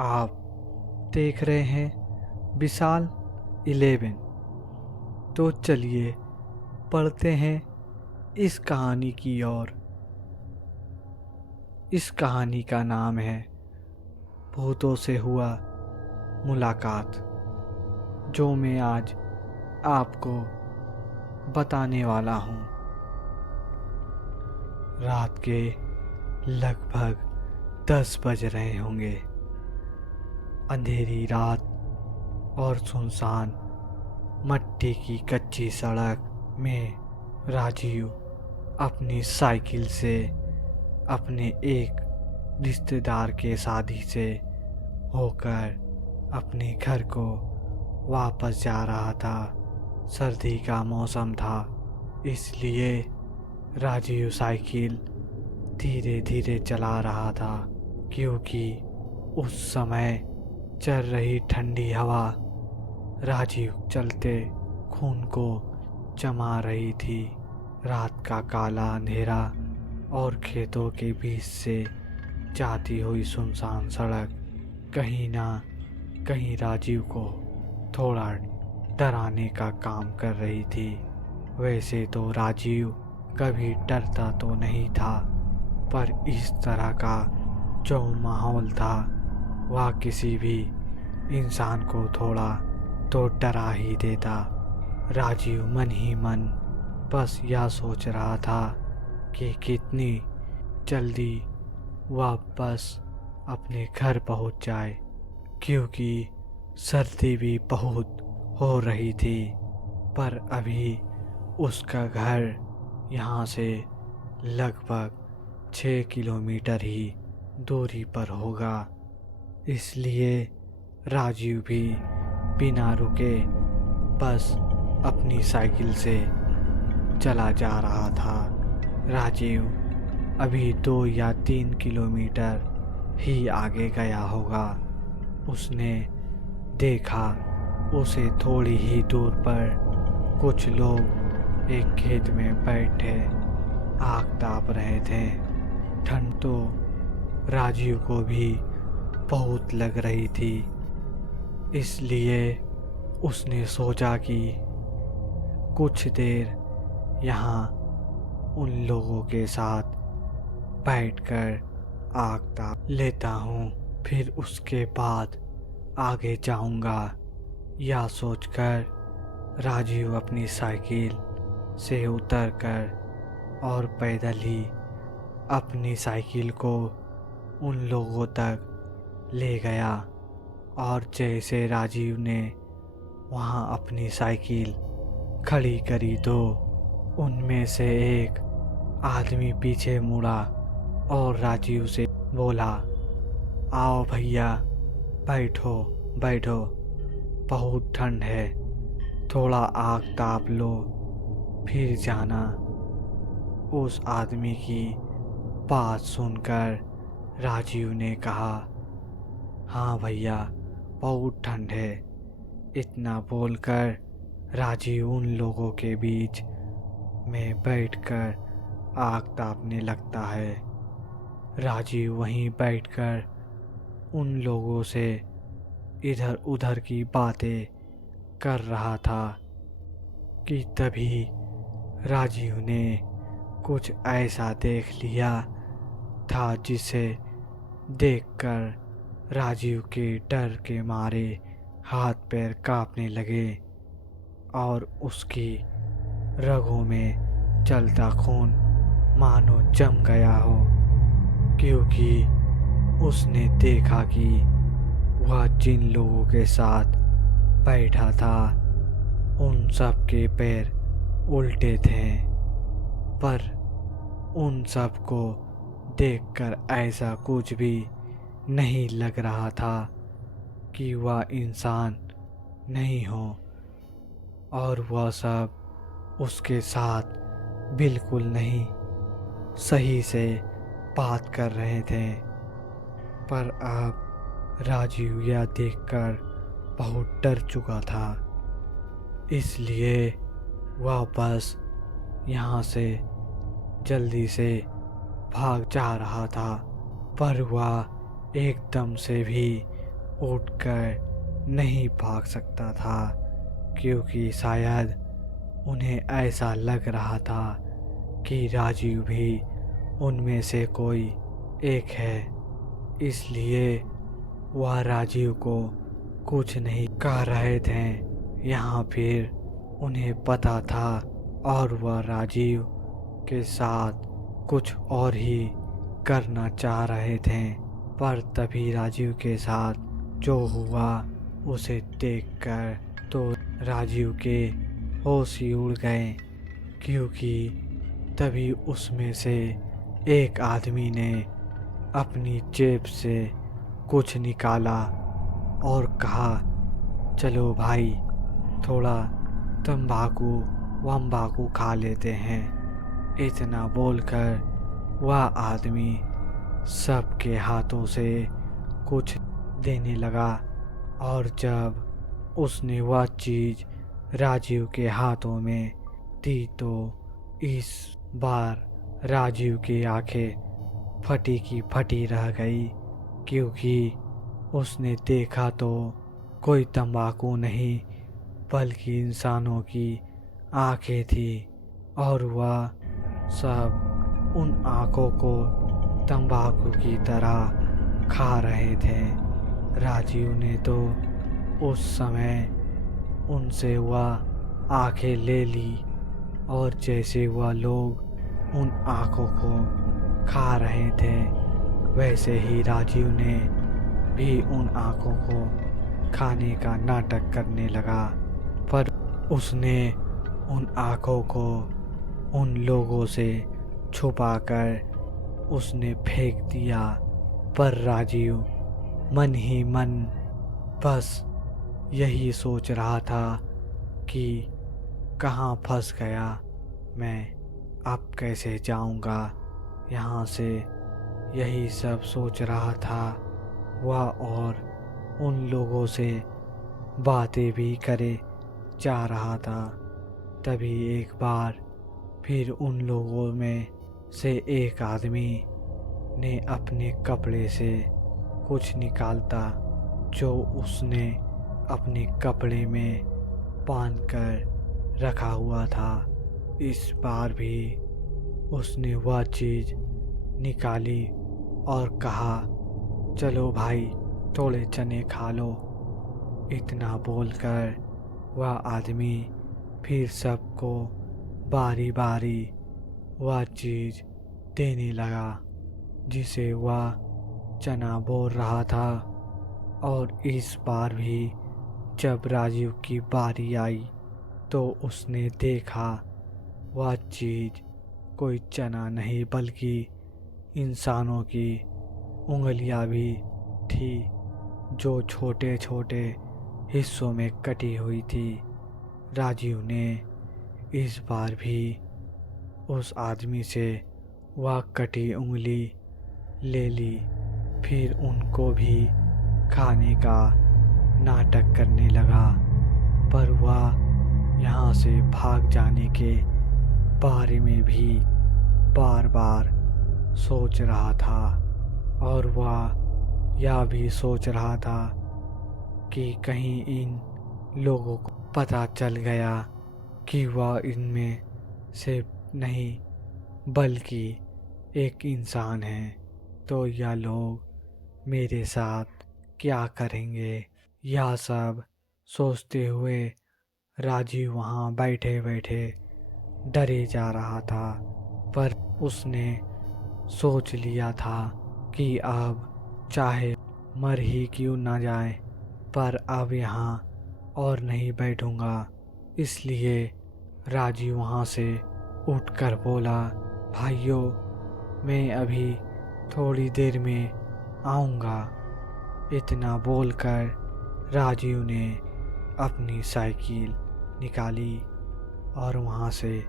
आप देख रहे हैं विशाल 11। तो चलिए पढ़ते हैं इस कहानी की ओर। इस कहानी का नाम है भूतों से हुआ मुलाकात, जो मैं आज आपको बताने वाला हूँ। रात के लगभग 10 बज रहे होंगे। अंधेरी रात और सुनसान मट्टी की कच्ची सड़क में राजीव अपनी साइकिल से अपने एक रिश्तेदार के शादी से होकर अपने घर को वापस जा रहा था। सर्दी का मौसम था, इसलिए राजीव साइकिल धीरे धीरे चला रहा था, क्योंकि उस समय चल रही ठंडी हवा राजीव चलते खून को जमा रही थी। रात का काला अंधेरा और खेतों के बीच से जाती हुई सुनसान सड़क कहीं ना कहीं राजीव को थोड़ा डराने का काम कर रही थी। वैसे तो राजीव कभी डरता तो नहीं था, पर इस तरह का जो माहौल था वह किसी भी इंसान को थोड़ा तो डरा ही देता। राजीव मन ही मन बस यह सोच रहा था कि कितनी जल्दी वापस अपने घर पहुंच जाए, क्योंकि सर्दी भी बहुत हो रही थी। पर अभी उसका घर यहाँ से लगभग 6 किलोमीटर ही दूरी पर होगा। इसलिए राजीव भी बिना रुके बस अपनी साइकिल से चला जा रहा था। राजीव अभी 2 या 3 किलोमीटर ही आगे गया होगा। उसने देखा उसे थोड़ी ही दूर पर कुछ लोग एक खेत में बैठे आग ताप रहे थे। ठंड तो राजीव को भी बहुत लग रही थी, इसलिए उसने सोचा कि कुछ देर यहाँ उन लोगों के साथ बैठकर आग ताप लेता हूँ, फिर उसके बाद आगे जाऊँगा। यह सोचकर राजीव अपनी साइकिल से उतरकर और पैदल ही अपनी साइकिल को उन लोगों तक ले गया। और जैसे राजीव ने वहाँ अपनी साइकिल खड़ी करी तो उनमें से एक आदमी पीछे मुड़ा और राजीव से बोला, आओ भैया, बैठो बैठो, बहुत ठंड है, थोड़ा आग ताप लो फिर जाना। उस आदमी की बात सुनकर राजीव ने कहा, हाँ भैया, बहुत ठंड है। इतना बोलकर राजीव उन लोगों के बीच में बैठकर आग तापने लगता है। राजीव वहीं बैठकर उन लोगों से इधर उधर की बातें कर रहा था कि तभी राजीव ने कुछ ऐसा देख लिया था जिसे देखकर राजीव के डर के मारे हाथ पैर कांपने लगे और उसकी रगों में चलता खून मानो जम गया हो, क्योंकि उसने देखा कि वह जिन लोगों के साथ बैठा था उन सब के पैर उल्टे थे। पर उन सब को देखकर ऐसा कुछ भी नहीं लग रहा था कि वह इंसान नहीं हो, और वह सब उसके साथ बिल्कुल नहीं सही से बात कर रहे थे। पर अब राजीव यह देखकर बहुत डर चुका था, इसलिए वह बस यहाँ से जल्दी से भाग जा रहा था। पर वह एकदम से भी उठकर नहीं भाग सकता था, क्योंकि शायद उन्हें ऐसा लग रहा था कि राजीव भी उनमें से कोई एक है। इसलिए वह राजीव को कुछ नहीं कह रहे थे। यहाँ फिर उन्हें पता था और वह राजीव के साथ कुछ और ही करना चाह रहे थे। पर तभी राजीव के साथ जो हुआ उसे देखकर तो राजीव के होश ही उड़ गए, क्योंकि तभी उसमें से एक आदमी ने अपनी जेब से कुछ निकाला और कहा, चलो भाई थोड़ा तंबाकू वंबाकू खा लेते हैं। इतना बोलकर वह आदमी सबके हाथों से कुछ देने लगा, और जब उसने वह चीज राजीव के हाथों में दी तो इस बार राजीव की आंखें फटी की फटी रह गई, क्योंकि उसने देखा तो कोई तंबाकू नहीं बल्कि इंसानों की आंखें थी, और वह सब उन आंखों को तंबाकू की तरह खा रहे थे। राजीव ने तो उस समय उनसे वह आंखें ले ली, और जैसे वह लोग उन आंखों को खा रहे थे वैसे ही राजीव ने भी उन आंखों को खाने का नाटक करने लगा। पर उसने उन आंखों को उन लोगों से छुपाकर उसने फेंक दिया। पर राजीव मन ही मन बस यही सोच रहा था कि कहाँ फंस गया मैं, अब कैसे जाऊंगा यहाँ से, यही सब सोच रहा था वह, और उन लोगों से बातें भी करे जा रहा था। तभी एक बार फिर उन लोगों में से एक आदमी ने अपने कपड़े से कुछ निकालता जो उसने अपने कपड़े में बांध कर रखा हुआ था। इस बार भी उसने वह चीज निकाली और कहा, चलो भाई थोड़े चने खा लो। इतना बोलकर वह आदमी फिर सबको बारी बारी वह चीज देने लगा जिसे वह चना बोल रहा था। और इस बार भी जब राजीव की बारी आई तो उसने देखा वह चीज कोई चना नहीं बल्कि इंसानों की उंगलियां भी थी, जो छोटे छोटे हिस्सों में कटी हुई थी। राजीव ने इस बार भी उस आदमी से वह कटी उंगली ले ली, फिर उनको भी खाने का नाटक करने लगा। पर वह यहाँ से भाग जाने के बारे में भी बार बार सोच रहा था, और वह यह भी सोच रहा था कि कहीं इन लोगों को पता चल गया कि वह इनमें से नहीं बल्कि एक इंसान है, तो यह लोग मेरे साथ क्या करेंगे। यह सब सोचते हुए राजीव वहाँ बैठे बैठे डरे जा रहा था। पर उसने सोच लिया था कि अब चाहे मर ही क्यों ना जाए, पर अब यहाँ और नहीं बैठूंगा। इसलिए राजीव वहाँ से उठकर बोला, भाइयों मैं अभी थोड़ी देर में आऊँगा। इतना बोलकर राजीव ने अपनी साइकिल निकाली और वहाँ से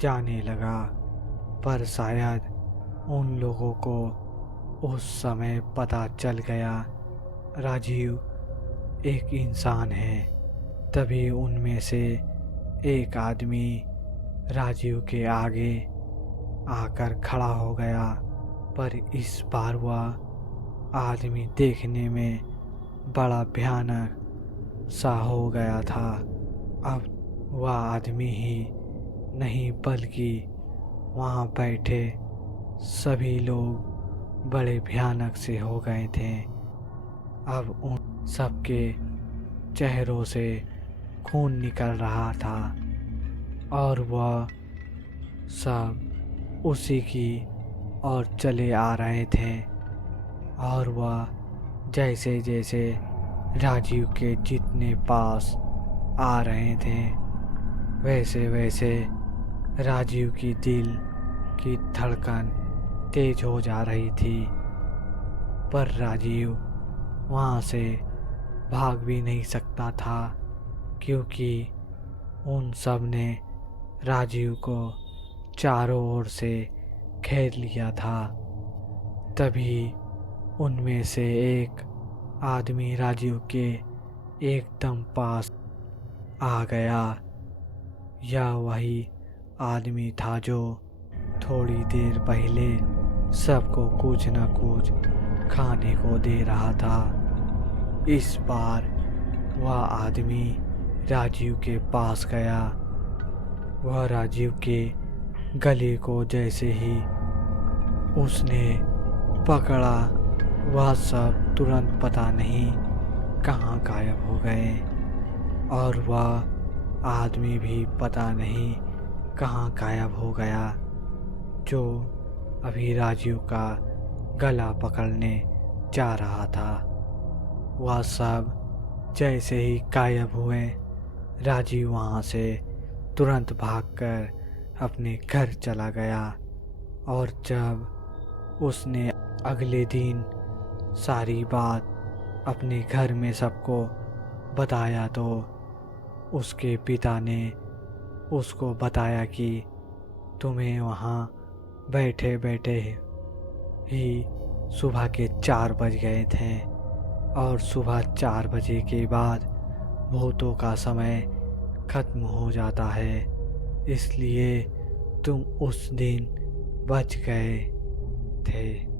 जाने लगा। पर शायद उन लोगों को उस समय पता चल गया राजीव एक इंसान है। तभी उनमें से एक आदमी राजीव के आगे आकर खड़ा हो गया। पर इस बार वह आदमी देखने में बड़ा भयानक सा हो गया था। अब वह आदमी ही नहीं बल्कि वहाँ बैठे सभी लोग बड़े भयानक से हो गए थे। अब उन सबके चेहरों से खून निकल रहा था और वह सब उसी की ओर चले आ रहे थे। और वह जैसे जैसे राजीव के जितने पास आ रहे थे वैसे वैसे राजीव की दिल की धड़कन तेज हो जा रही थी। पर राजीव वहाँ से भाग भी नहीं सकता था, क्योंकि उन सब ने राजीव को चारों ओर से घेर लिया था। तभी उनमें से एक आदमी राजीव के एकदम पास आ गया। यह वही आदमी था जो थोड़ी देर पहले सबको कुछ न कुछ खाने को दे रहा था। इस बार वह आदमी राजीव के पास गया। वह राजीव के गले को जैसे ही उसने पकड़ा, वह सब तुरंत पता नहीं कहाँ गायब हो गए और वह आदमी भी पता नहीं कहाँ गायब हो गया जो अभी राजीव का गला पकड़ने जा रहा था। वह सब जैसे ही गायब हुए, राजीव वहाँ से तुरंत भागकर अपने घर चला गया। और जब उसने अगले दिन सारी बात अपने घर में सबको बताया तो उसके पिता ने उसको बताया कि तुम्हें वहाँ बैठे बैठे ही सुबह के 4 बज गए थे और सुबह 4 बजे के बाद भूतों का समय खत्म हो जाता है, इसलिए तुम उस दिन बच गए थे।